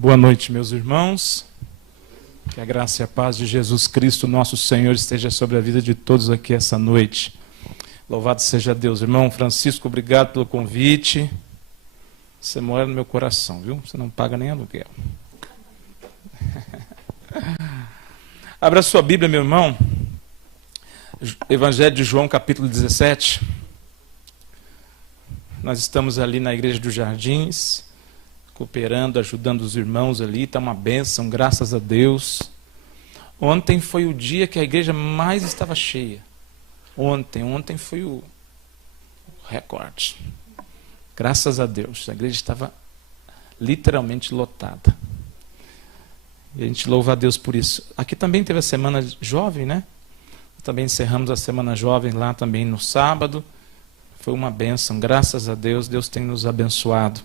Boa noite, meus irmãos. Que a graça e a paz de Jesus Cristo, nosso Senhor, esteja sobre a vida de todos aqui essa noite. Louvado seja Deus. Irmão Francisco, obrigado pelo convite. Você mora no meu coração, viu? Você não paga nem aluguel. Abra sua Bíblia, meu irmão. Evangelho de João, capítulo 17. Nós estamos ali na Igreja dos Jardins, cooperando, ajudando os irmãos ali. Está uma bênção, graças a Deus. Ontem foi o dia que a igreja mais estava cheia. Ontem foi o recorde. Graças a Deus, a igreja estava literalmente lotada. E a gente louva a Deus por isso. Aqui também teve a Semana Jovem, né? Também encerramos a Semana Jovem lá também no sábado. Foi uma bênção, graças a Deus, Deus tem nos abençoado.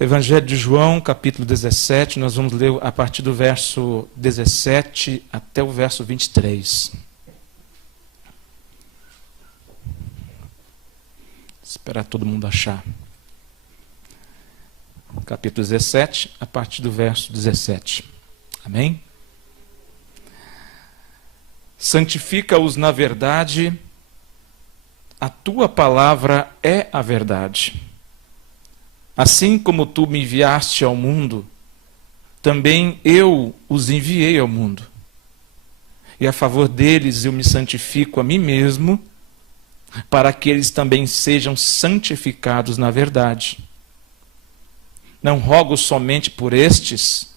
Evangelho de João, capítulo 17, nós vamos ler a partir do verso 17 até o verso 23. Esperar todo mundo achar. Capítulo 17, a partir do verso 17. Amém? Santifica-os na verdade, a tua palavra é a verdade. Assim como tu me enviaste ao mundo, também eu os enviei ao mundo. E a favor deles eu me santifico a mim mesmo, para que eles também sejam santificados na verdade. Não rogo somente por estes,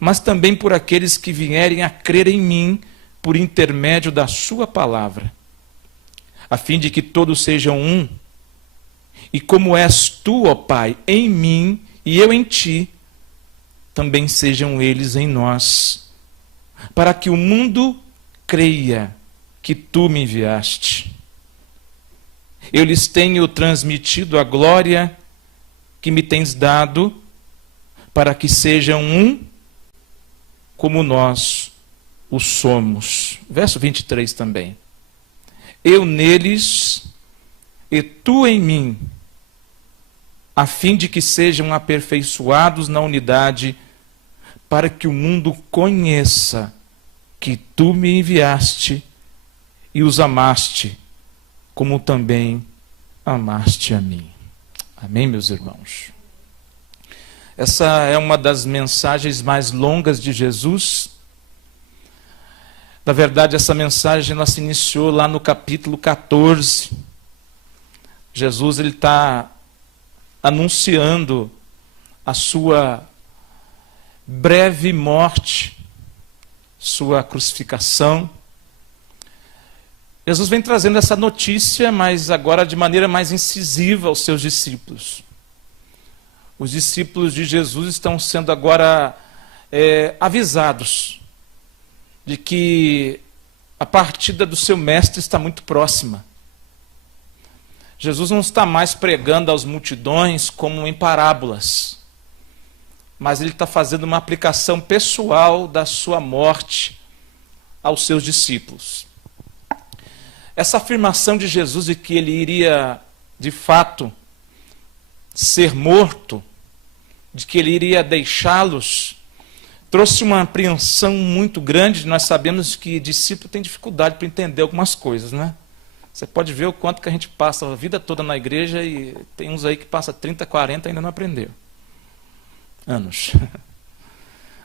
mas também por aqueles que vierem a crer em mim por intermédio da sua palavra, a fim de que todos sejam um. E como és tu, ó Pai, em mim e eu em ti, também sejam eles em nós, para que o mundo creia que tu me enviaste. Eu lhes tenho transmitido a glória que me tens dado, para que sejam um como nós o somos. Verso 23 também. Eu neles e tu em mim, a fim de que sejam aperfeiçoados na unidade, para que o mundo conheça que tu me enviaste e os amaste, como também amaste a mim. Amém, meus irmãos? Essa é uma das mensagens mais longas de Jesus. Na verdade, essa mensagem ela se iniciou lá no capítulo 14. Jesus está anunciando a sua breve morte, sua crucificação. Jesus vem trazendo essa notícia, mas agora de maneira mais incisiva aos seus discípulos. Os discípulos de Jesus estão sendo agora avisados de que a partida do seu mestre está muito próxima. Jesus não está mais pregando às multidões como em parábolas, mas ele está fazendo uma aplicação pessoal da sua morte aos seus discípulos. Essa afirmação de Jesus de que ele iria, de fato, ser morto, de que ele iria deixá-los, trouxe uma apreensão muito grande. Nós sabemos que discípulo tem dificuldade para entender algumas coisas, né? Você pode ver o quanto que a gente passa a vida toda na igreja e tem uns aí que passa 30, 40 e ainda não aprendeu. Anos.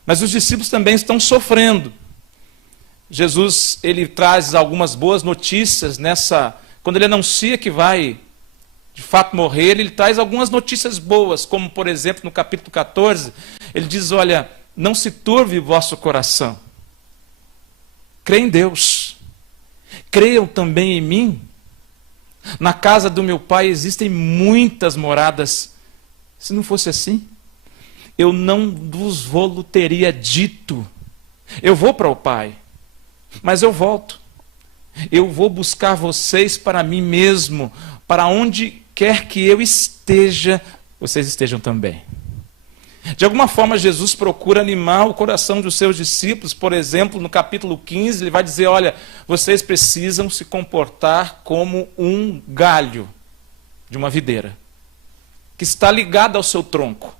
Mas os discípulos também estão sofrendo. Jesus, ele traz algumas boas notícias quando ele anuncia que vai, de fato, morrer, ele traz algumas notícias boas, como, por exemplo, no capítulo 14, ele diz, olha, não se turve o vosso coração. Crê em Deus. Creiam também em mim. Na casa do meu Pai existem muitas moradas. Se não fosse assim, eu não vos teria dito. Eu vou para o Pai, mas eu volto. Eu vou buscar vocês para mim mesmo, para onde quer que eu esteja, vocês estejam também. De alguma forma, Jesus procura animar o coração dos seus discípulos. Por exemplo, no capítulo 15, ele vai dizer, olha, vocês precisam se comportar como um galho de uma videira, que está ligado ao seu tronco.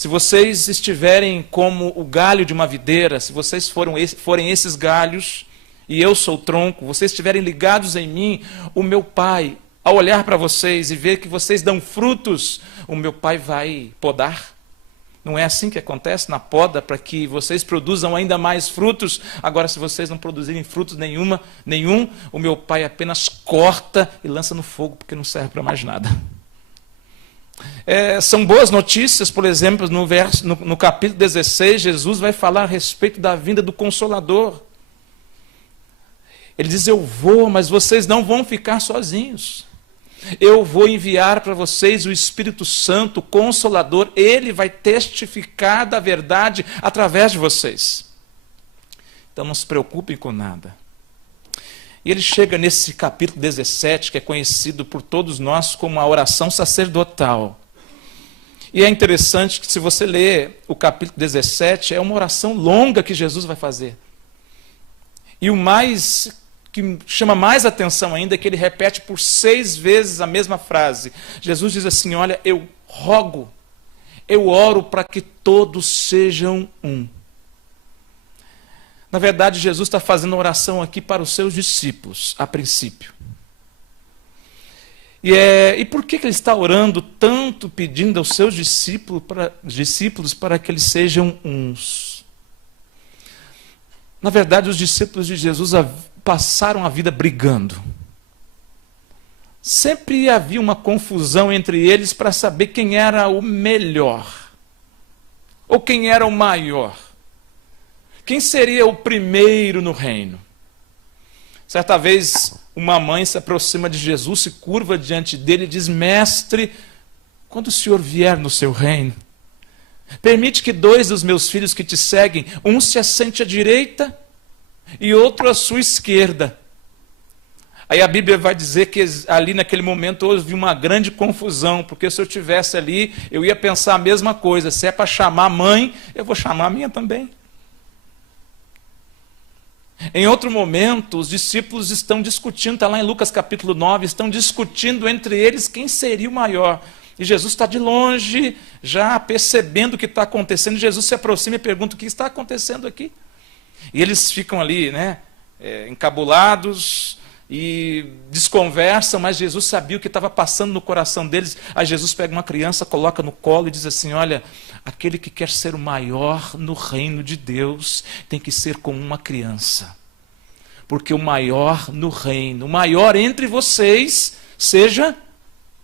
Se vocês estiverem como o galho de uma videira, se vocês forem esses galhos, e eu sou o tronco, vocês estiverem ligados em mim, o meu Pai, ao olhar para vocês e ver que vocês dão frutos, o meu Pai vai podar. Não é assim que acontece na poda, para que vocês produzam ainda mais frutos? Agora, se vocês não produzirem frutos nenhum, o meu Pai apenas corta e lança no fogo, porque não serve para mais nada. São boas notícias, por exemplo, no capítulo 16, Jesus vai falar a respeito da vinda do Consolador. Ele diz, eu vou, mas vocês não vão ficar sozinhos. Eu vou enviar para vocês o Espírito Santo, o Consolador. Ele vai testificar da verdade através de vocês. Então não se preocupem com nada. E ele chega nesse capítulo 17, que é conhecido por todos nós como a oração sacerdotal. E é interessante que, se você ler o capítulo 17, é uma oração longa que Jesus vai fazer. E o que chama mais atenção ainda é que ele repete por 6 vezes a mesma frase. Jesus diz assim, olha, eu rogo, eu oro para que todos sejam um. Na verdade, Jesus está fazendo oração aqui para os seus discípulos, a princípio. E por que ele está orando tanto, pedindo aos seus discípulos para que eles sejam uns? Na verdade, os discípulos de Jesus passaram a vida brigando. Sempre havia uma confusão entre eles para saber quem era o melhor, ou quem era o maior. Quem seria o primeiro no reino? Certa vez, uma mãe se aproxima de Jesus, se curva diante dele e diz, mestre, quando o Senhor vier no seu reino, permite que 2 dos meus filhos que te seguem, um se assente à direita e outro à sua esquerda. Aí a Bíblia vai dizer que ali naquele momento houve uma grande confusão, porque se eu estivesse ali, eu ia pensar a mesma coisa, se é para chamar a mãe, eu vou chamar a minha também. Em outro momento, os discípulos estão discutindo, está lá em Lucas capítulo 9, estão discutindo entre eles quem seria o maior. E Jesus está de longe, já percebendo o que está acontecendo. Jesus se aproxima e pergunta, o que está acontecendo aqui? E eles ficam ali, encabulados e desconversam, mas Jesus sabia o que estava passando no coração deles. Aí Jesus pega uma criança, coloca no colo e diz assim, olha, aquele que quer ser o maior no reino de Deus tem que ser como uma criança. Porque o maior no reino, o maior entre vocês, seja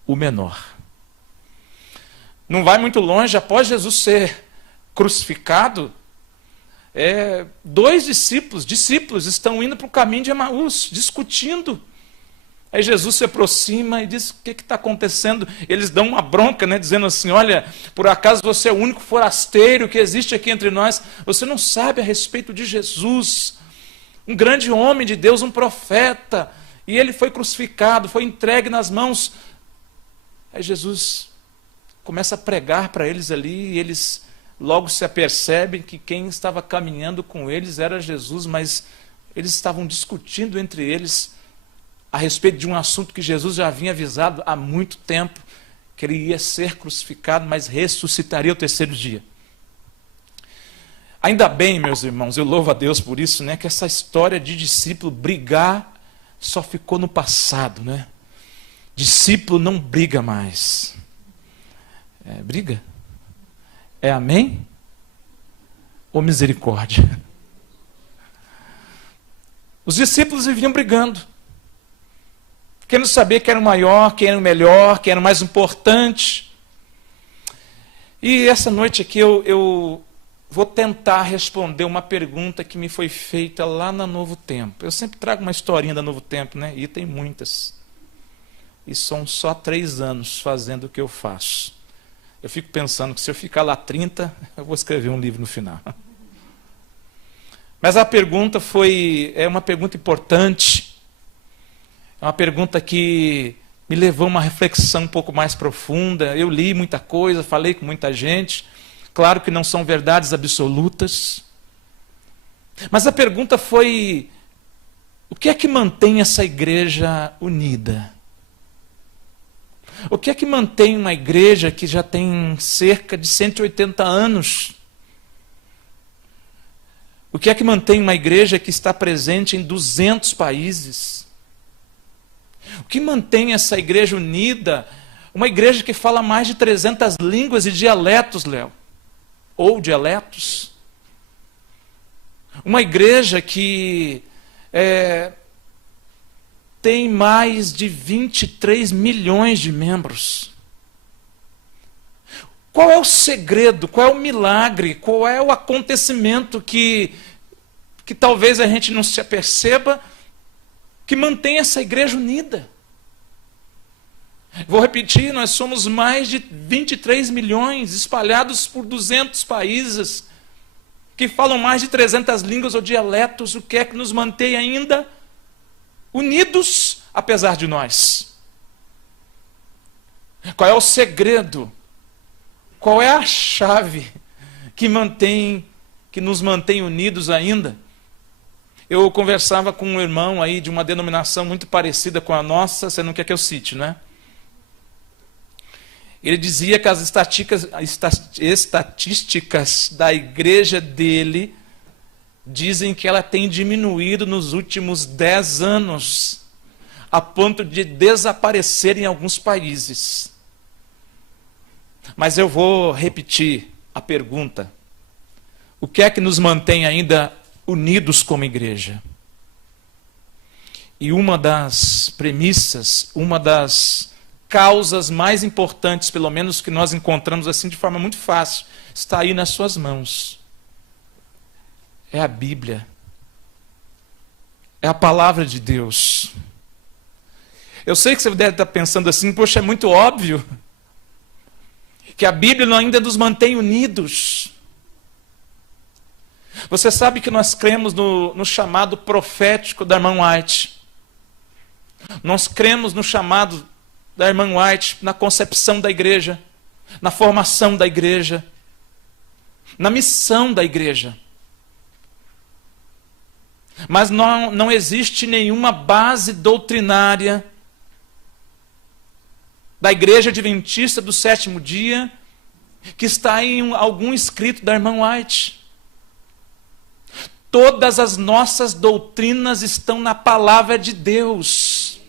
o menor. Não vai muito longe, após Jesus ser crucificado, 2 discípulos estão indo para o caminho de Emaús, discutindo. Aí Jesus se aproxima e diz, o que está acontecendo? Eles dão uma bronca, dizendo assim, olha, por acaso você é o único forasteiro que existe aqui entre nós? Você não sabe a respeito de Jesus, um grande homem de Deus, um profeta, e ele foi crucificado, foi entregue nas mãos. Aí Jesus começa a pregar para eles ali, e eles logo se apercebem que quem estava caminhando com eles era Jesus, mas eles estavam discutindo entre eles a respeito de um assunto que Jesus já havia avisado há muito tempo, que ele ia ser crucificado, mas ressuscitaria ao 3º dia. Ainda bem, meus irmãos, eu louvo a Deus por isso, que essa história de discípulo brigar só ficou no passado. Discípulo não briga mais. Briga? É amém? Ou misericórdia? Os discípulos viviam brigando, querendo saber quem era o maior, quem era o melhor, quem era o mais importante. E essa noite aqui eu vou tentar responder uma pergunta que me foi feita lá na Novo Tempo. Eu sempre trago uma historinha da Novo Tempo, e tem muitas. E são só 3 anos fazendo o que eu faço. Eu fico pensando que se eu ficar lá 30, eu vou escrever um livro no final. Mas a pergunta é uma pergunta importante. É uma pergunta que me levou a uma reflexão um pouco mais profunda. Eu li muita coisa, falei com muita gente. Claro que não são verdades absolutas. Mas a pergunta foi, o que é que mantém essa igreja unida? O que é que mantém uma igreja que já tem cerca de 180 anos? O que é que mantém uma igreja que está presente em 200 países? O que mantém essa igreja unida? Uma igreja que fala mais de 300 línguas e dialetos, Léo. Ou dialetos. Uma igreja que tem mais de 23 milhões de membros. Qual é o segredo? Qual é o milagre? Qual é o acontecimento que talvez a gente não se aperceba, que mantém essa igreja unida? Vou repetir, nós somos mais de 23 milhões, espalhados por 200 países, que falam mais de 300 línguas ou dialetos. O que é que nos mantém ainda unidos, apesar de nós? Qual é o segredo? Qual é a chave que nos mantém unidos ainda? Eu conversava com um irmão aí de uma denominação muito parecida com a nossa, você não quer que eu cite, né? Ele dizia que as estatísticas da igreja dele dizem que ela tem diminuído nos últimos 10 anos, a ponto de desaparecer em alguns países. Mas eu vou repetir a pergunta. O que é que nos mantém ainda unidos como igreja? E uma das premissas, uma das causas mais importantes, pelo menos que nós encontramos assim de forma muito fácil, está aí nas suas mãos. É a Bíblia. É a palavra de Deus. Eu sei que você deve estar pensando assim, poxa, é muito óbvio que a Bíblia ainda nos mantém unidos. Você sabe que nós cremos no chamado profético da irmã White. Nós cremos no chamado da irmã White, na concepção da igreja, na formação da igreja, na missão da igreja. Mas não existe nenhuma base doutrinária da Igreja Adventista do Sétimo Dia que está em algum escrito da irmã White. Todas as nossas doutrinas estão na palavra de Deus.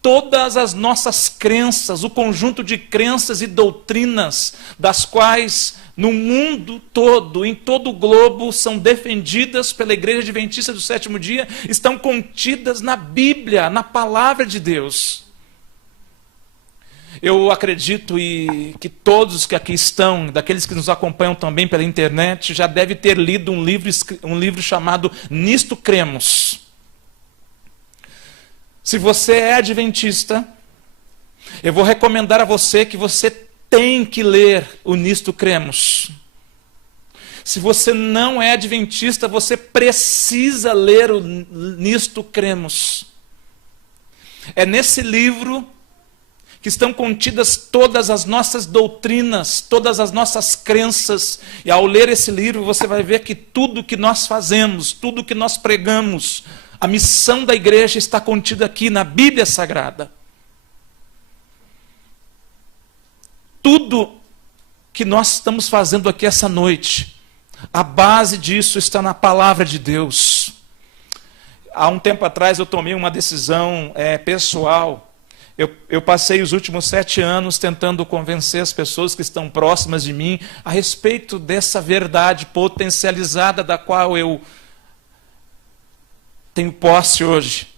Todas as nossas crenças, o conjunto de crenças e doutrinas das quais no mundo todo, em todo o globo, são defendidas pela Igreja Adventista do Sétimo Dia, estão contidas na Bíblia, na palavra de Deus. Eu acredito que todos que aqui estão, daqueles que nos acompanham também pela internet, já devem ter lido um livro chamado Nisto Cremos. Se você é adventista, eu vou recomendar a você que você tem que ler o Nisto Cremos. Se você não é adventista, você precisa ler o Nisto Cremos. É nesse livro que estão contidas todas as nossas doutrinas, todas as nossas crenças. E ao ler esse livro, você vai ver que tudo que nós fazemos, tudo que nós pregamos, a missão da igreja está contida aqui na Bíblia Sagrada. Tudo que nós estamos fazendo aqui essa noite, a base disso está na palavra de Deus. Há um tempo atrás eu tomei uma decisão pessoal. Eu passei os últimos 7 anos tentando convencer as pessoas que estão próximas de mim a respeito dessa verdade potencializada da qual eu tenho posse hoje.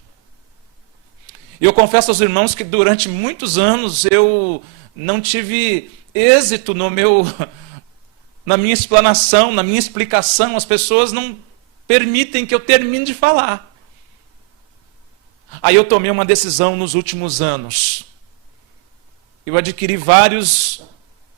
E eu confesso aos irmãos que durante muitos anos eu não tive êxito na minha explanação, na minha explicação. As pessoas não permitem que eu termine de falar. Aí eu tomei uma decisão nos últimos anos. Eu adquiri vários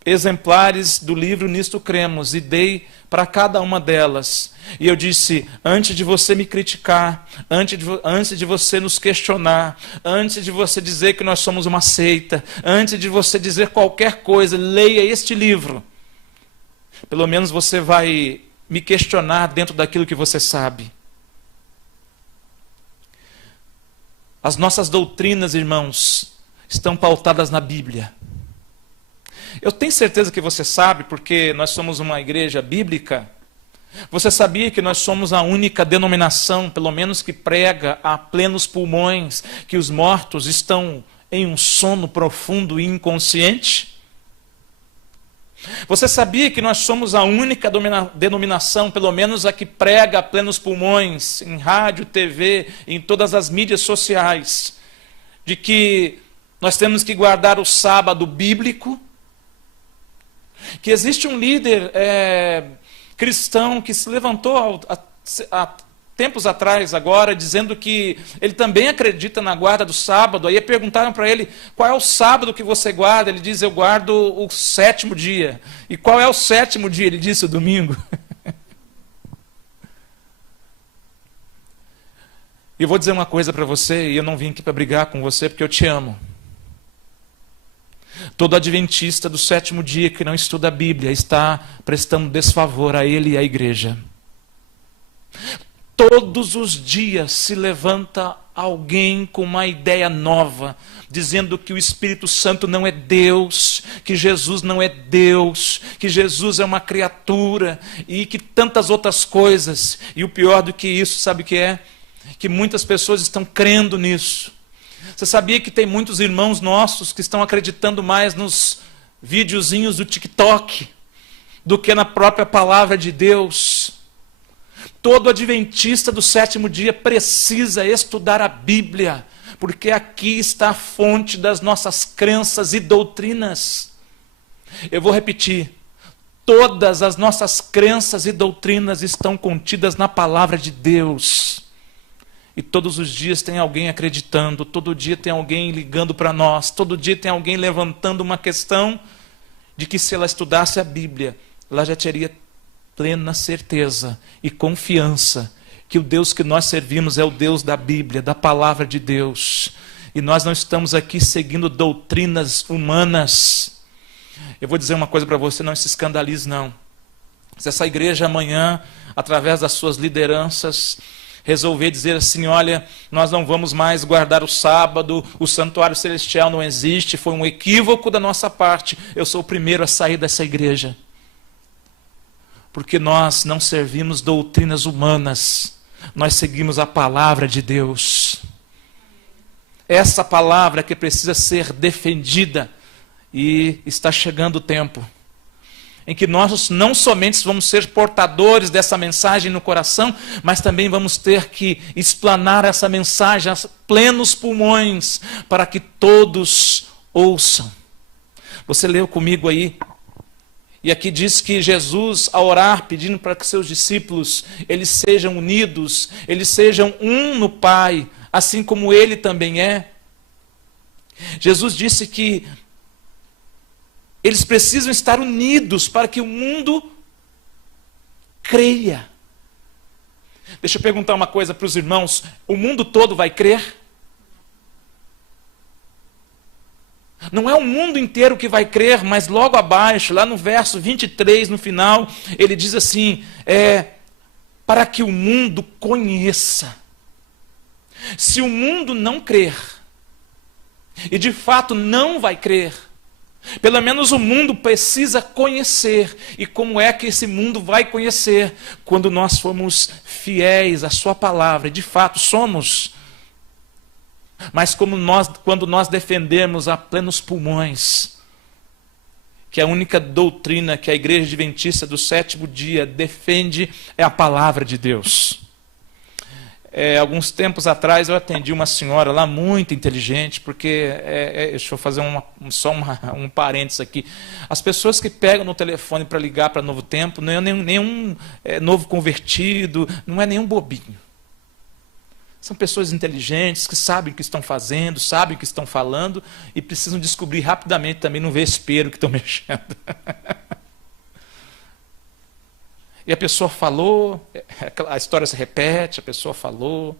exemplares do livro Nisto Cremos e dei para cada uma delas. E eu disse, antes de você me criticar, antes de você nos questionar, antes de você dizer que nós somos uma seita, antes de você dizer qualquer coisa, leia este livro. Pelo menos você vai me questionar dentro daquilo que você sabe. As nossas doutrinas, irmãos, estão pautadas na Bíblia. Eu tenho certeza que você sabe, porque nós somos uma igreja bíblica. Você sabia que nós somos a única denominação, pelo menos que prega a plenos pulmões, que os mortos estão em um sono profundo e inconsciente? Você sabia que nós somos a única denominação, pelo menos a que prega a plenos pulmões, em rádio, TV, em todas as mídias sociais, de que nós temos que guardar o sábado bíblico? Que existe um líder cristão que se levantou há tempos atrás agora, dizendo que ele também acredita na guarda do sábado. Aí perguntaram para ele, qual é o sábado que você guarda? Ele diz, eu guardo o 7º dia. E qual é o 7º dia? Ele disse, o domingo. E eu vou dizer uma coisa para você, e eu não vim aqui para brigar com você, porque eu te amo. Todo adventista do 7º dia que não estuda a Bíblia está prestando desfavor a ele e à igreja. Todos os dias se levanta alguém com uma ideia nova, dizendo que o Espírito Santo não é Deus, que Jesus não é Deus, que Jesus é uma criatura e que tantas outras coisas. E o pior do que isso, sabe o que é? Que muitas pessoas estão crendo nisso. Você sabia que tem muitos irmãos nossos que estão acreditando mais nos videozinhos do TikTok do que na própria palavra de Deus? Todo adventista do 7º dia precisa estudar a Bíblia, porque aqui está a fonte das nossas crenças e doutrinas. Eu vou repetir. Todas as nossas crenças e doutrinas estão contidas na palavra de Deus. E todos os dias tem alguém acreditando, todo dia tem alguém ligando para nós, todo dia tem alguém levantando uma questão de que se ela estudasse a Bíblia, ela já teria plena certeza e confiança que o Deus que nós servimos é o Deus da Bíblia, da palavra de Deus. E nós não estamos aqui seguindo doutrinas humanas. Eu vou dizer uma coisa para você, não se escandalize não. Se essa igreja amanhã, através das suas lideranças, resolver dizer assim, olha, nós não vamos mais guardar o sábado, o santuário celestial não existe, foi um equívoco da nossa parte, eu sou o primeiro a sair dessa igreja. Porque nós não servimos doutrinas humanas, nós seguimos a palavra de Deus. Essa palavra que precisa ser defendida, e está chegando o tempo em que nós não somente vamos ser portadores dessa mensagem no coração, mas também vamos ter que explanar essa mensagem a plenos pulmões, para que todos ouçam. Você leu comigo aí, e aqui diz que Jesus, ao orar, pedindo para que seus discípulos, eles sejam unidos, eles sejam um no Pai, assim como Ele também é. Jesus disse que eles precisam estar unidos para que o mundo creia. Deixa eu perguntar uma coisa para os irmãos: o mundo todo vai crer? Não é o mundo inteiro que vai crer, mas logo abaixo, lá no verso 23, no final, ele diz assim, para que o mundo conheça. Se o mundo não crer, e de fato não vai crer, pelo menos o mundo precisa conhecer. E como é que esse mundo vai conhecer? Quando nós formos fiéis à sua palavra, e de fato somos. Mas quando nós defendermos a plenos pulmões, que a única doutrina que a Igreja Adventista do 7º dia defende é a palavra de Deus. Alguns tempos atrás eu atendi uma senhora lá muito inteligente, porque, deixa eu fazer só um parênteses aqui. As pessoas que pegam no telefone para ligar para Novo Tempo, não é nenhum novo convertido, não é nenhum bobinho. São pessoas inteligentes, que sabem o que estão fazendo, sabem o que estão falando, e precisam descobrir rapidamente também no vespeiro que estão mexendo. E a pessoa falou, a história se repete, a pessoa falou,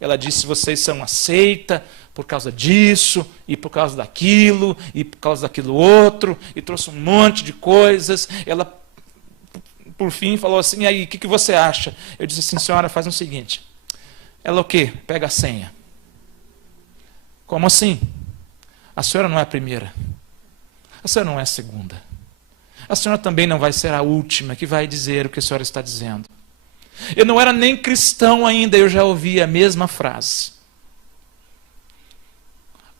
ela disse, vocês são uma seita por causa disso, e por causa daquilo, e por causa daquilo outro, e trouxe um monte de coisas. Ela, por fim, falou assim, e aí, o que você acha? Eu disse assim, senhora, faz o seguinte. Ela o quê? Pega a senha. Como assim? A senhora não é a primeira. A senhora não é a segunda. A senhora também não vai ser a última que vai dizer o que a senhora está dizendo. Eu não era nem cristão ainda, eu já ouvi a mesma frase.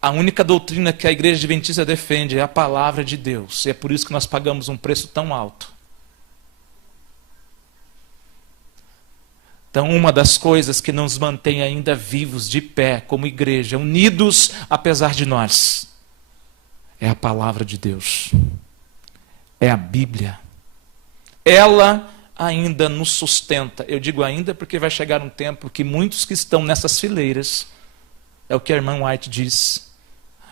A única doutrina que a Igreja Adventista defende é a palavra de Deus. E é por isso que nós pagamos um preço tão alto. Então, uma das coisas que nos mantém ainda vivos, de pé, como igreja, unidos apesar de nós, é a palavra de Deus. É a Bíblia. Ela ainda nos sustenta. Eu digo ainda porque vai chegar um tempo que muitos que estão nessas fileiras, é o que a irmã White diz,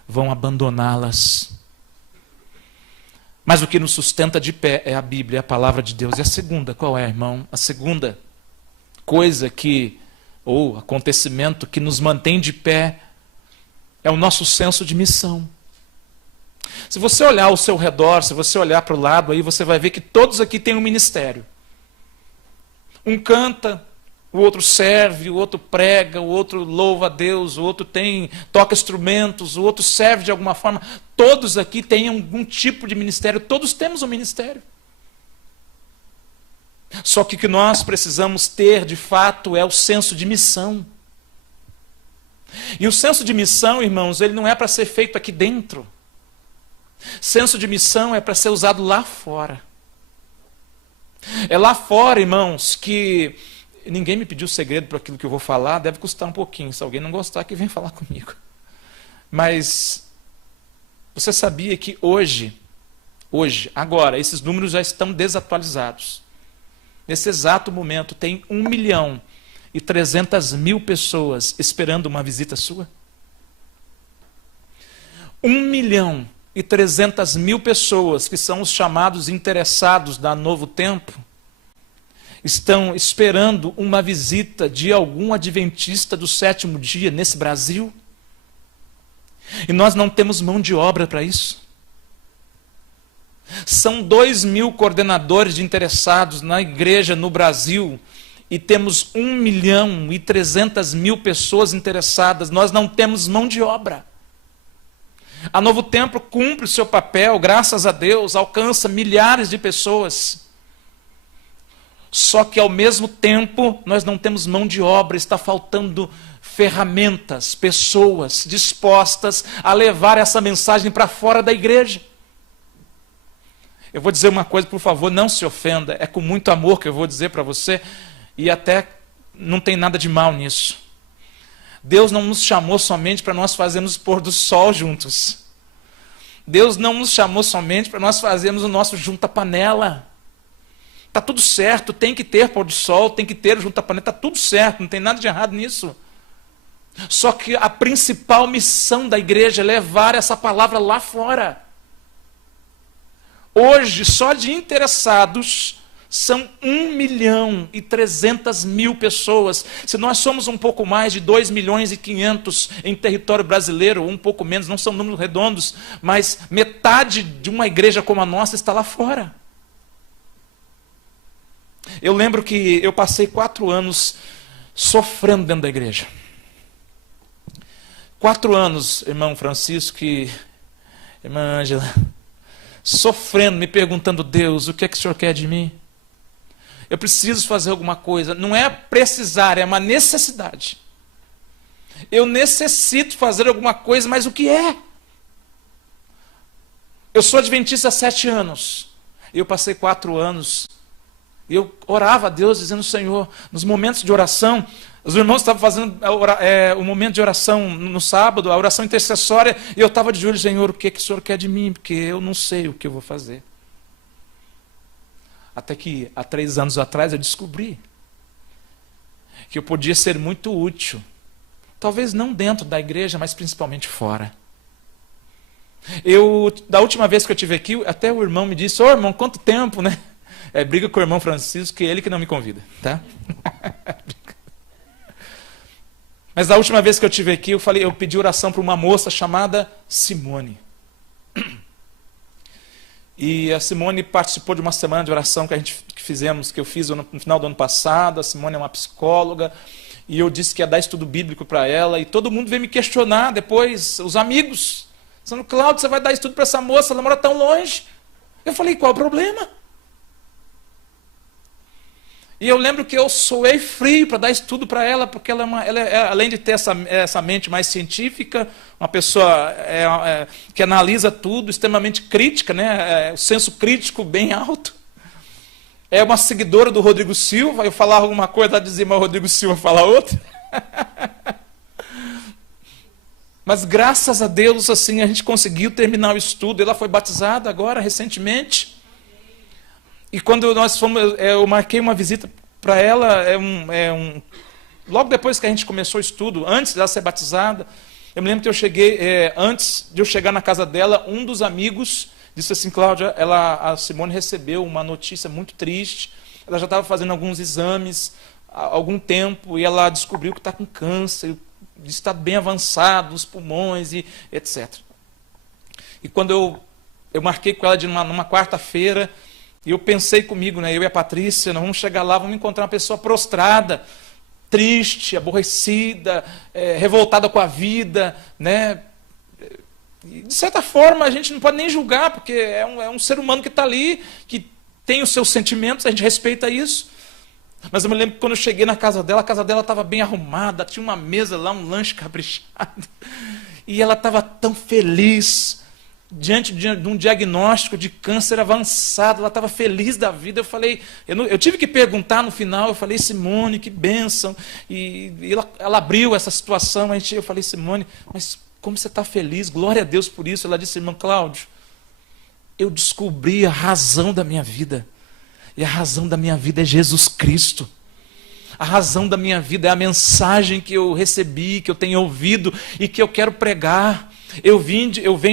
vão abandoná-las. Mas o que nos sustenta de pé é a Bíblia, é a palavra de Deus. E a segunda, qual é, irmão? A segunda coisa ou acontecimento que nos mantém de pé, é o nosso senso de missão. Se você olhar ao seu redor, se você olhar para o lado, aí você vai ver que todos aqui têm um ministério. Um canta, o outro serve, o outro prega, o outro louva a Deus, o outro toca instrumentos, o outro serve de alguma forma. Todos aqui têm algum tipo de ministério, todos temos um ministério. Só que o que nós precisamos ter, de fato, é o senso de missão. E o senso de missão, irmãos, ele não é para ser feito aqui dentro. Senso de missão é para ser usado lá fora. É lá fora, irmãos, que ninguém me pediu segredo para aquilo que eu vou falar, deve custar um pouquinho. Se alguém não gostar, que vem falar comigo. Mas você sabia que hoje, agora, esses números já estão desatualizados. Nesse exato momento, tem 1.300.000 pessoas esperando uma visita sua? 1.300.000 pessoas, que são os chamados interessados da Novo Tempo, estão esperando uma visita de algum adventista do sétimo dia nesse Brasil. E nós não temos mão de obra para isso. São 2.000 coordenadores de interessados na igreja no Brasil e temos 1.300.000 pessoas interessadas. Nós não temos mão de obra. A Novo Tempo cumpre o seu papel, graças a Deus, alcança milhares de pessoas. Só que ao mesmo tempo nós não temos mão de obra, está faltando ferramentas, pessoas dispostas a levar essa mensagem para fora da igreja. Eu vou dizer uma coisa, por favor, não se ofenda, é com muito amor que eu vou dizer para você, e até não tem nada de mal nisso. Deus não nos chamou somente para nós fazermos o pôr do sol juntos. Deus não nos chamou somente para nós fazermos o nosso junta-panela. Está tudo certo, tem que ter pôr do sol, tem que ter junta-panela, está tudo certo, não tem nada de errado nisso. Só que a principal missão da igreja é levar essa palavra lá fora. Hoje, só de interessados, são 1.300.000 pessoas. Se nós somos um pouco mais de 2.500.000 em território brasileiro, ou um pouco menos, não são números redondos, mas metade de uma igreja como a nossa está lá fora. Eu lembro que eu passei 4 anos sofrendo dentro da igreja. 4 anos, irmão Francisco e irmã Ângela, sofrendo, me perguntando, Deus, o que é que o Senhor quer de mim? Eu preciso fazer alguma coisa. Não é precisar, é uma necessidade. Eu necessito fazer alguma coisa, mas o que é? Eu sou adventista há 7 anos. Eu passei 4 anos. E eu orava a Deus, dizendo, Senhor, nos momentos de oração, os irmãos estavam fazendo o momento de oração no sábado, a oração intercessória, e eu estava de joelho, Senhor, o que é que o Senhor quer de mim? Porque eu não sei o que eu vou fazer. Até que, há 3 anos atrás, eu descobri que eu podia ser muito útil. Talvez não dentro da igreja, mas principalmente fora. Da última vez que eu estive aqui, até o irmão me disse, irmão, quanto tempo, né? Briga com o irmão Francisco, que é ele que não me convida, tá? Mas da última vez que eu estive aqui, eu pedi oração para uma moça chamada Simone. E a Simone participou de uma semana de oração que eu fiz no final do ano passado. A Simone é uma psicóloga, e eu disse que ia dar estudo bíblico para ela, e todo mundo veio me questionar depois, os amigos. Dizendo, Cláudio, você vai dar estudo para essa moça, ela mora tão longe. Eu falei, qual o problema? E eu lembro que eu soei frio para dar estudo para ela, porque além de ter essa mente mais científica, uma pessoa que analisa tudo, extremamente crítica, né? O senso crítico bem alto. É uma seguidora do Rodrigo Silva, eu falava alguma coisa, ela dizia, mas o Rodrigo Silva fala outra. Mas graças a Deus, assim, a gente conseguiu terminar o estudo. Ela foi batizada agora, recentemente. E quando nós fomos, eu marquei uma visita para ela, logo depois que a gente começou o estudo, antes dela ser batizada, eu me lembro que eu cheguei, antes de eu chegar na casa dela, um dos amigos disse assim, Cláudia, a Simone recebeu uma notícia muito triste, ela já estava fazendo alguns exames há algum tempo, e ela descobriu que está com câncer, está bem avançado, os pulmões, e etc. E quando eu marquei com ela numa quarta-feira, e eu pensei comigo, né, eu e a Patrícia, nós vamos chegar lá, vamos encontrar uma pessoa prostrada, triste, aborrecida, revoltada com a vida, né? E, de certa forma, a gente não pode nem julgar, porque é um ser humano que está ali, que tem os seus sentimentos, a gente respeita isso. Mas eu me lembro que quando eu cheguei na casa dela, a casa dela estava bem arrumada, tinha uma mesa lá, um lanche caprichado, e ela estava tão feliz, diante de um diagnóstico de câncer avançado, ela estava feliz da vida. Eu falei, eu tive que perguntar no final, eu falei, Simone, que bênção. E ela abriu essa situação, eu falei, Simone, mas como você está feliz? Glória a Deus por isso. Ela disse, irmão Cláudio, eu descobri a razão da minha vida. E a razão da minha vida é Jesus Cristo. A razão da minha vida é a mensagem que eu recebi, que eu tenho ouvido e que eu quero pregar. Eu venho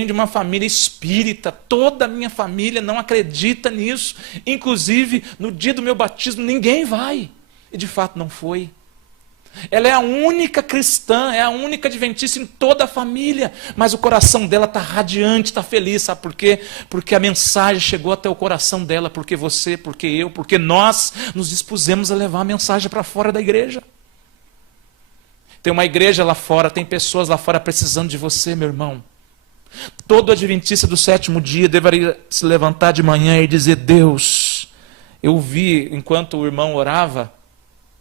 de uma família espírita, toda a minha família não acredita nisso. Inclusive, no dia do meu batismo, ninguém vai. E de fato não foi. Ela é a única cristã, é a única adventista em toda a família. Mas o coração dela está radiante, está feliz. Sabe por quê? Porque a mensagem chegou até o coração dela. Porque você, porque eu, porque nós nos dispusemos a levar a mensagem para fora da igreja. Tem uma igreja lá fora, tem pessoas lá fora precisando de você, meu irmão. Todo adventista do sétimo dia deveria se levantar de manhã e dizer, Deus, eu vi, enquanto o irmão orava,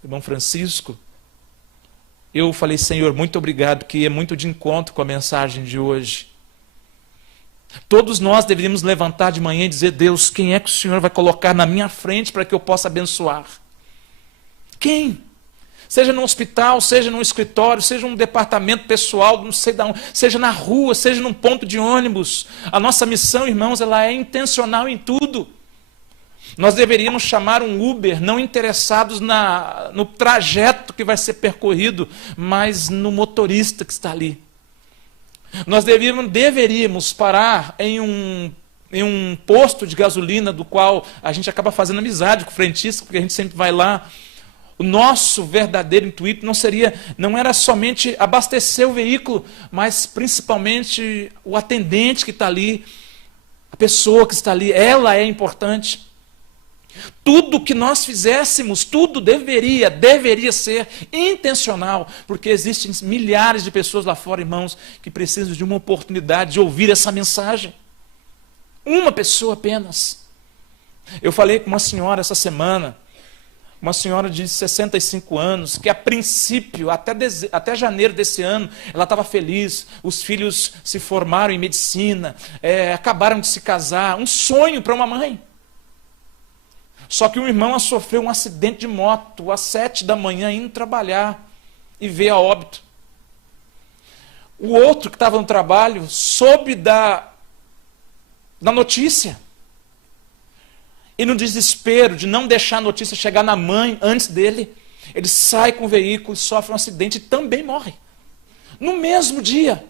o irmão Francisco, eu falei, Senhor, muito obrigado, que é muito de encontro com a mensagem de hoje. Todos nós deveríamos levantar de manhã e dizer, Deus, quem é que o Senhor vai colocar na minha frente para que eu possa abençoar? Quem? Seja no hospital, seja num escritório, seja num departamento pessoal, não sei de onde, seja na rua, seja num ponto de ônibus. A nossa missão, irmãos, ela é intencional em tudo. Nós deveríamos chamar um Uber, não interessados no trajeto que vai ser percorrido, mas no motorista que está ali. Nós deveríamos parar em um posto de gasolina, do qual a gente acaba fazendo amizade com o frentista, porque a gente sempre vai lá. O nosso verdadeiro intuito não era somente abastecer o veículo, mas principalmente o atendente que está ali, a pessoa que está ali, ela é importante. Tudo que nós fizéssemos, tudo deveria ser intencional, porque existem milhares de pessoas lá fora, irmãos, que precisam de uma oportunidade de ouvir essa mensagem. Uma pessoa apenas. Eu falei com uma senhora essa semana, uma senhora de 65 anos, que a princípio, até janeiro desse ano, ela estava feliz, os filhos se formaram em medicina, acabaram de se casar, um sonho para uma mãe. Só que o irmão sofreu um acidente de moto, às 7 da manhã, indo trabalhar, e veio a óbito. O outro que estava no trabalho, soube da notícia. E no desespero de não deixar a notícia chegar na mãe antes dele, ele sai com o veículo, sofre um acidente e também morre. No mesmo dia.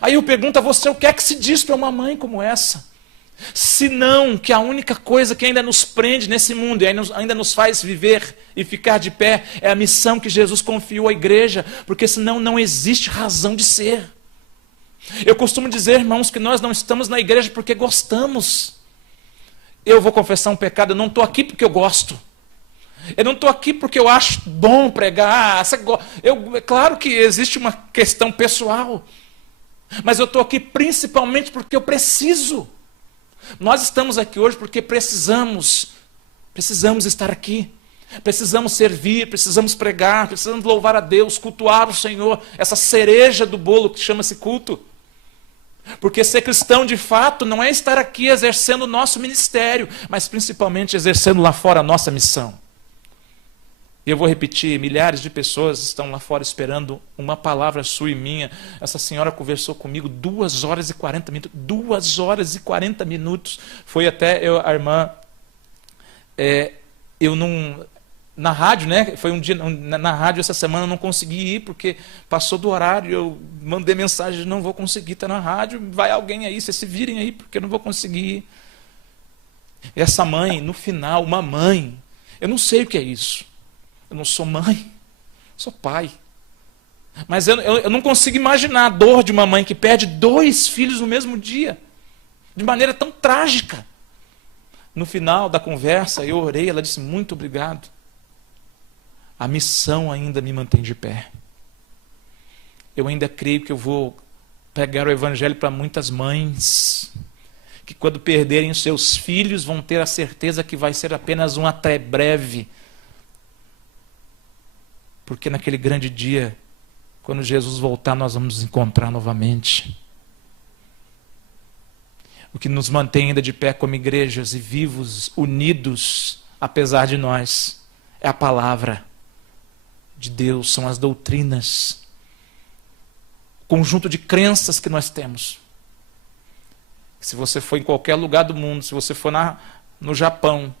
Aí eu pergunto a você, o que é que se diz para uma mãe como essa? Senão que a única coisa que ainda nos prende nesse mundo e ainda nos faz viver e ficar de pé é a missão que Jesus confiou à igreja, porque senão não existe razão de ser. Eu costumo dizer, irmãos, que nós não estamos na igreja porque gostamos. Eu vou confessar um pecado, eu não estou aqui porque eu gosto. Eu não estou aqui porque eu acho bom pregar. É claro que existe uma questão pessoal, Mas eu estou aqui principalmente porque eu preciso. Nós estamos aqui hoje porque precisamos estar aqui. Precisamos servir, precisamos pregar, precisamos louvar a Deus, cultuar o Senhor, essa cereja do bolo que chama-se culto. Porque ser cristão de fato não é estar aqui exercendo o nosso ministério, mas principalmente exercendo lá fora a nossa missão. E eu vou repetir, milhares de pessoas estão lá fora esperando uma palavra sua e minha. Essa senhora conversou comigo 2 horas e 40 minutos. 2 horas e 40 minutos. Foi até a irmã... eu não... Na rádio, né? Foi um dia na rádio essa semana, eu não consegui ir porque passou do horário. Eu mandei mensagem, não vou conseguir estar na rádio. Vai alguém aí, vocês se virem aí, porque eu não vou conseguir ir. Essa mãe, no final, uma mãe, eu não sei o que é isso. Eu não sou mãe, sou pai. Mas eu não consigo imaginar a dor de uma mãe que perde 2 filhos no mesmo dia, de maneira tão trágica. No final da conversa, eu orei, ela disse, muito obrigado. A missão ainda me mantém de pé. Eu ainda creio que eu vou pregar o evangelho para muitas mães, que quando perderem os seus filhos vão ter a certeza que vai ser apenas um até breve. Porque naquele grande dia, quando Jesus voltar, nós vamos nos encontrar novamente. O que nos mantém ainda de pé como igrejas e vivos, unidos, apesar de nós, é a palavra de Deus, são as doutrinas, o conjunto de crenças que nós temos. Se você for em qualquer lugar do mundo, se você for no Japão,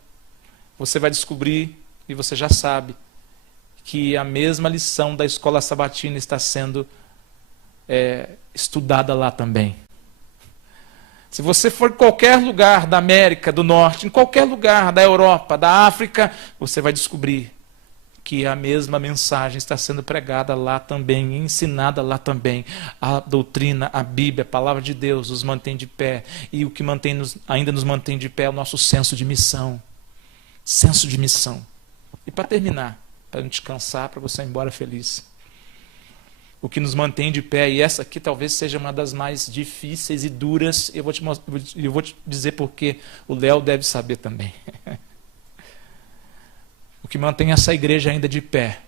você vai descobrir, e você já sabe, que a mesma lição da escola sabatina está sendo estudada lá também. Se você for em qualquer lugar da América do Norte, em qualquer lugar da Europa, da África, você vai descobrir que a mesma mensagem está sendo pregada lá também, ensinada lá também. A doutrina, a Bíblia, a palavra de Deus nos mantém de pé. E o que ainda nos mantém de pé é o nosso senso de missão. Senso de missão. E para terminar, para não te cansar, para você ir embora feliz. O que nos mantém de pé, e essa aqui talvez seja uma das mais difíceis e duras, eu vou te dizer porque o Léo deve saber também. O que mantém essa igreja ainda de pé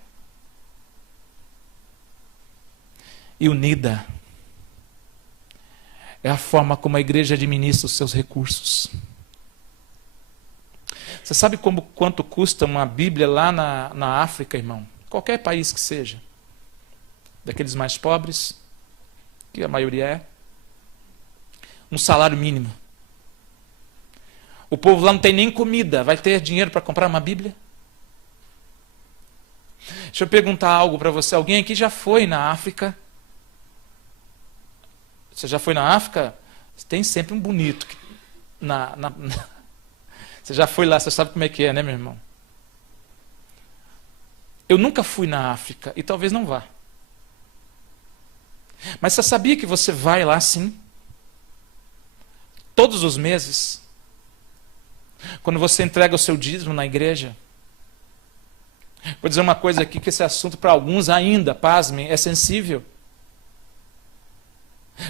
e unida é a forma como a igreja administra os seus recursos. Você sabe quanto custa uma Bíblia lá na África, irmão? Qualquer país que seja. Daqueles mais pobres, que a maioria é. Um salário mínimo. O povo lá não tem nem comida. Vai ter dinheiro para comprar uma Bíblia? Deixa eu perguntar algo para você. Alguém aqui já foi na África? Você já foi na África? Tem sempre um bonito. Você já foi lá, você sabe como é que é, né, meu irmão? Eu nunca fui na África e talvez não vá. Mas você sabia que você vai lá sim? Todos os meses? Quando você entrega o seu dízimo na igreja? Vou dizer uma coisa aqui, que esse assunto para alguns ainda, pasmem, é sensível.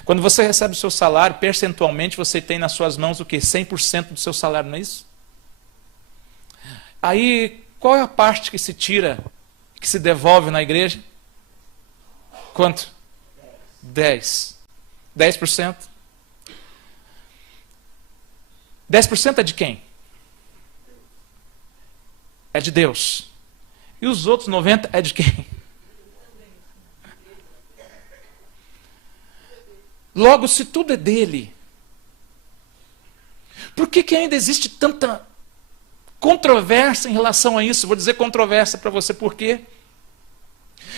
Quando você recebe o seu salário, percentualmente você tem nas suas mãos o quê? 100% do seu salário, não é isso? Aí, qual é a parte que se tira, que se devolve na igreja? Quanto? 10%. 10%? 10% é de quem? É de Deus. E os outros 90% é de quem? Logo, se tudo é dele, por que ainda existe tanta controvérsia em relação a isso? Vou dizer controvérsia para você por quê?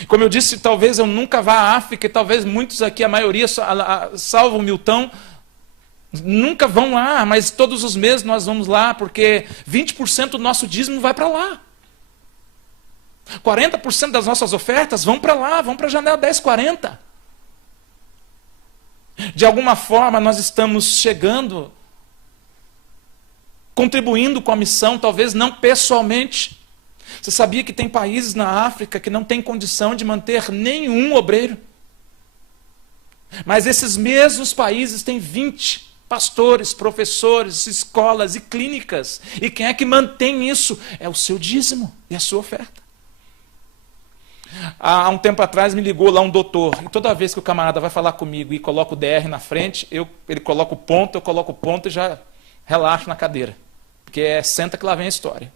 Como eu disse, talvez eu nunca vá à África, e talvez muitos aqui, a maioria, salvo o Milton, nunca vão lá, mas todos os meses nós vamos lá, porque 20% do nosso dízimo vai para lá. 40% das nossas ofertas vão para lá, vão para a janela 1040. De alguma forma nós estamos chegando, contribuindo com a missão, talvez não pessoalmente. Você sabia que tem países na África que não têm condição de manter nenhum obreiro? Mas esses mesmos países têm 20 pastores, professores, escolas e clínicas. E quem é que mantém isso? É o seu dízimo e a sua oferta. Há um tempo atrás me ligou lá um doutor, e toda vez que o camarada vai falar comigo e coloca o DR na frente, ele coloca o ponto, eu coloco o ponto e já relaxo na cadeira. Porque senta que lá vem a história.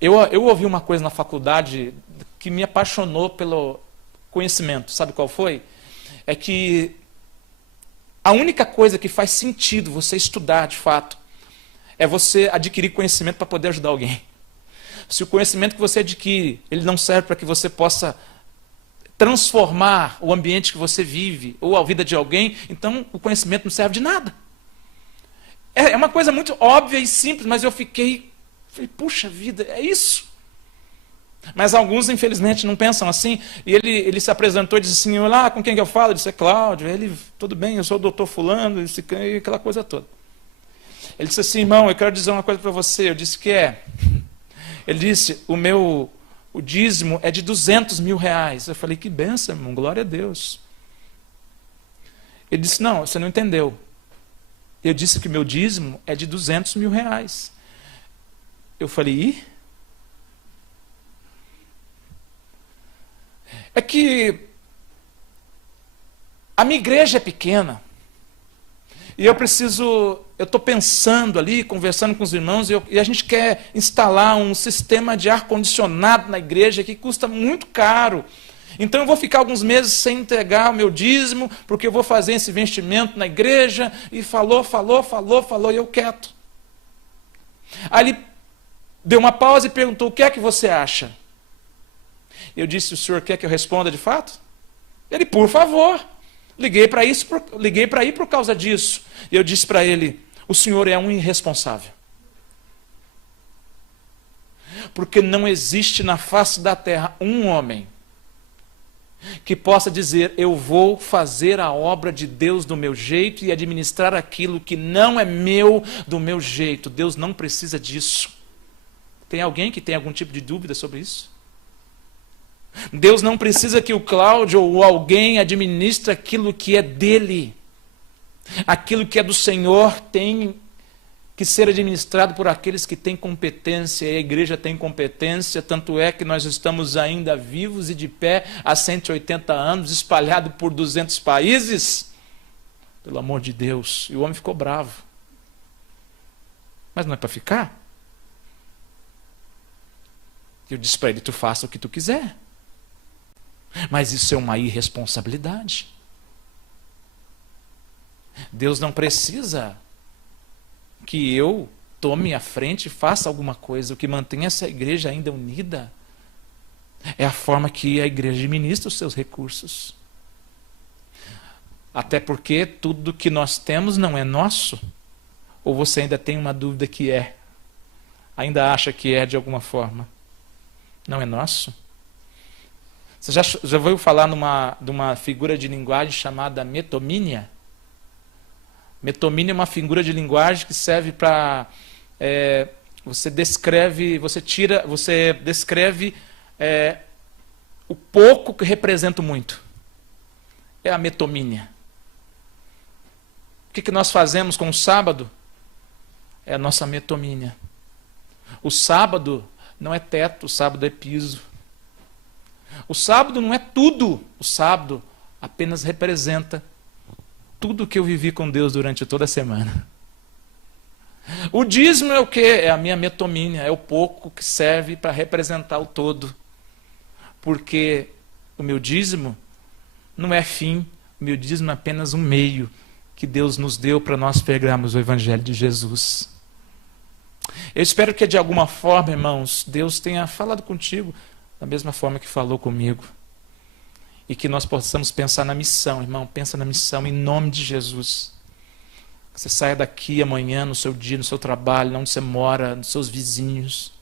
Eu ouvi uma coisa na faculdade que me apaixonou pelo conhecimento. Sabe qual foi? É que a única coisa que faz sentido você estudar de fato é você adquirir conhecimento para poder ajudar alguém. Se o conhecimento que você adquire, ele não serve para que você possa transformar o ambiente que você vive ou a vida de alguém, então o conhecimento não serve de nada. É uma coisa muito óbvia e simples, mas eu falei, puxa vida, é isso. Mas alguns, infelizmente, não pensam assim. E ele se apresentou e disse assim, olá, com quem que eu falo? Eu disse, é Cláudio. Ele, tudo bem, eu sou o doutor fulano, e aquela coisa toda. Ele disse assim, irmão, eu quero dizer uma coisa para você. Eu disse, que é? Ele disse, o dízimo é de 200 mil reais. Eu falei, que bênção, irmão, glória a Deus. Ele disse, não, você não entendeu. Eu disse que o meu dízimo é de 200 mil reais. Eu falei, ih? É que a minha igreja é pequena. E eu estou pensando ali, conversando com os irmãos, e a gente quer instalar um sistema de ar-condicionado na igreja que custa muito caro. Então eu vou ficar alguns meses sem entregar o meu dízimo, porque eu vou fazer esse investimento na igreja, e falou, e eu quieto. Aí ele deu uma pausa e perguntou, o que é que você acha? Eu disse, o senhor quer que eu responda de fato? Ele, por favor. Liguei para ir por causa disso. E eu disse para ele, o senhor é um irresponsável. Porque não existe na face da terra um homem que possa dizer, eu vou fazer a obra de Deus do meu jeito e administrar aquilo que não é meu do meu jeito. Deus não precisa disso. Tem alguém que tem algum tipo de dúvida sobre isso? Deus não precisa que o Cláudio ou alguém administre aquilo que é dele. Aquilo que é do Senhor tem que ser administrado por aqueles que têm competência. E a igreja tem competência, tanto é que nós estamos ainda vivos e de pé há 180 anos, espalhados por 200 países. Pelo amor de Deus. E o homem ficou bravo. Mas não é para ficar? Eu disse para ele, tu faça o que tu quiser. Mas isso é uma irresponsabilidade. Deus não precisa que eu tome a frente e faça alguma coisa. O que mantém essa igreja ainda unida é a forma que a igreja administra os seus recursos. Até porque tudo que nós temos não é nosso. Ou você ainda tem uma dúvida que é? Ainda acha que é de alguma forma? Não é nosso? Você já ouviu falar de uma figura de linguagem chamada metomínia? Metomínia é uma figura de linguagem que serve para... você descreve o pouco que representa o muito. É a metomínia. O que nós fazemos com o sábado? É a nossa metomínia. O sábado não é teto, o sábado é piso. O sábado não é tudo. O sábado apenas representa tudo que eu vivi com Deus durante toda a semana. O dízimo é o quê? É a minha metomínia, é o pouco que serve para representar o todo. Porque o meu dízimo não é fim, o meu dízimo é apenas um meio que Deus nos deu para nós pregarmos o Evangelho de Jesus. Eu espero que de alguma forma, irmãos, Deus tenha falado contigo da mesma forma que falou comigo. E que nós possamos pensar na missão, irmão. Pensa na missão em nome de Jesus. Que você saia daqui amanhã, no seu dia, no seu trabalho, onde você mora, nos seus vizinhos.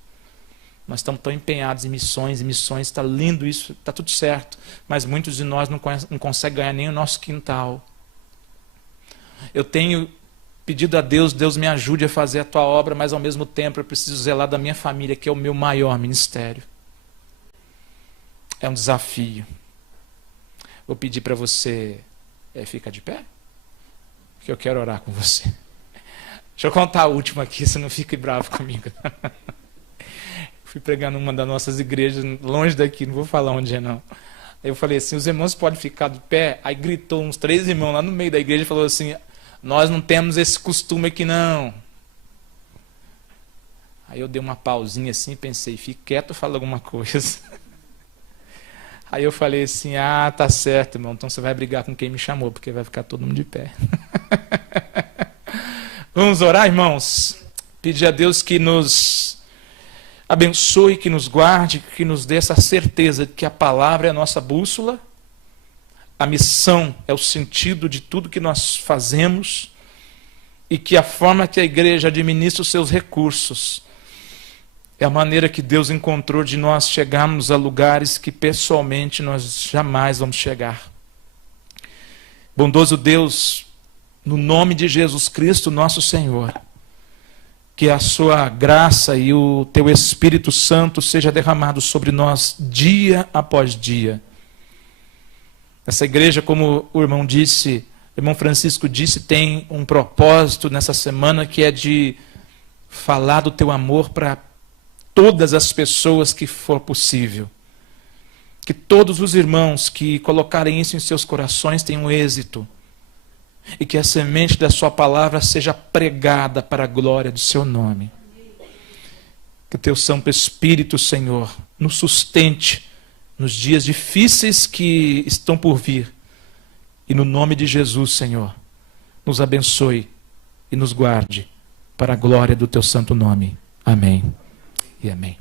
Nós estamos tão empenhados em missões, está lindo isso, está tudo certo. Mas muitos de nós não conseguem ganhar nem o nosso quintal. Eu tenho pedido a Deus, Deus me ajude a fazer a tua obra, mas ao mesmo tempo eu preciso zelar da minha família, que é o meu maior ministério. É um desafio. vou pedir para você ficar de pé, porque eu quero orar com você. Deixa eu contar a última aqui, você não fique bravo comigo. Fui pregar numa das nossas igrejas, longe daqui, não vou falar onde é não. Aí eu falei assim, os irmãos podem ficar de pé? Aí gritou uns 3 irmãos lá no meio da igreja e falou assim, nós não temos esse costume aqui não. Aí eu dei uma pausinha assim e pensei, fique quieto, fala alguma coisa. Aí eu falei assim, tá certo, irmão, então você vai brigar com quem me chamou, porque vai ficar todo mundo de pé. Vamos orar, irmãos? Pedir a Deus que nos abençoe, que nos guarde, que nos dê essa certeza de que a palavra é a nossa bússola, a missão é o sentido de tudo que nós fazemos e que a forma que a igreja administra os seus recursos é a maneira que Deus encontrou de nós chegarmos a lugares que pessoalmente nós jamais vamos chegar. Bondoso Deus, no nome de Jesus Cristo, nosso Senhor, que a sua graça e o teu Espírito Santo seja derramado sobre nós dia após dia. Essa igreja, como o irmão disse, o irmão Francisco disse, tem um propósito nessa semana que é de falar do teu amor para todas as pessoas que for possível. Que todos os irmãos que colocarem isso em seus corações tenham êxito. E que a semente da sua palavra seja pregada para a glória do seu nome. Que o teu Santo Espírito, Senhor, nos sustente nos dias difíceis que estão por vir. E no nome de Jesus, Senhor, nos abençoe e nos guarde para a glória do teu santo nome. Amém e amém.